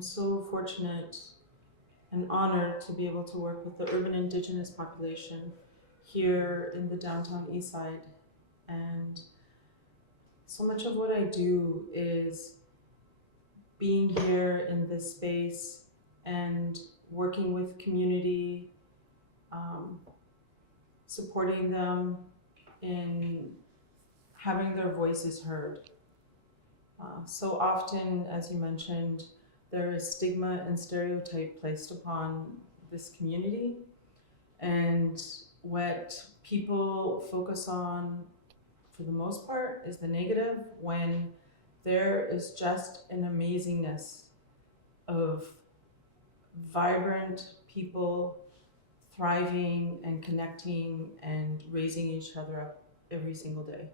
I'm so fortunate and honored to be able to work with the urban Indigenous population here in the Downtown Eastside. And so much of what I do is being here in this space and working with community, supporting them in having their voices heard. So often, as you mentioned, there is stigma and stereotype placed upon this community, and what people focus on for the most part is the negative, when there is just an amazingness of vibrant people thriving and connecting and raising each other up every single day.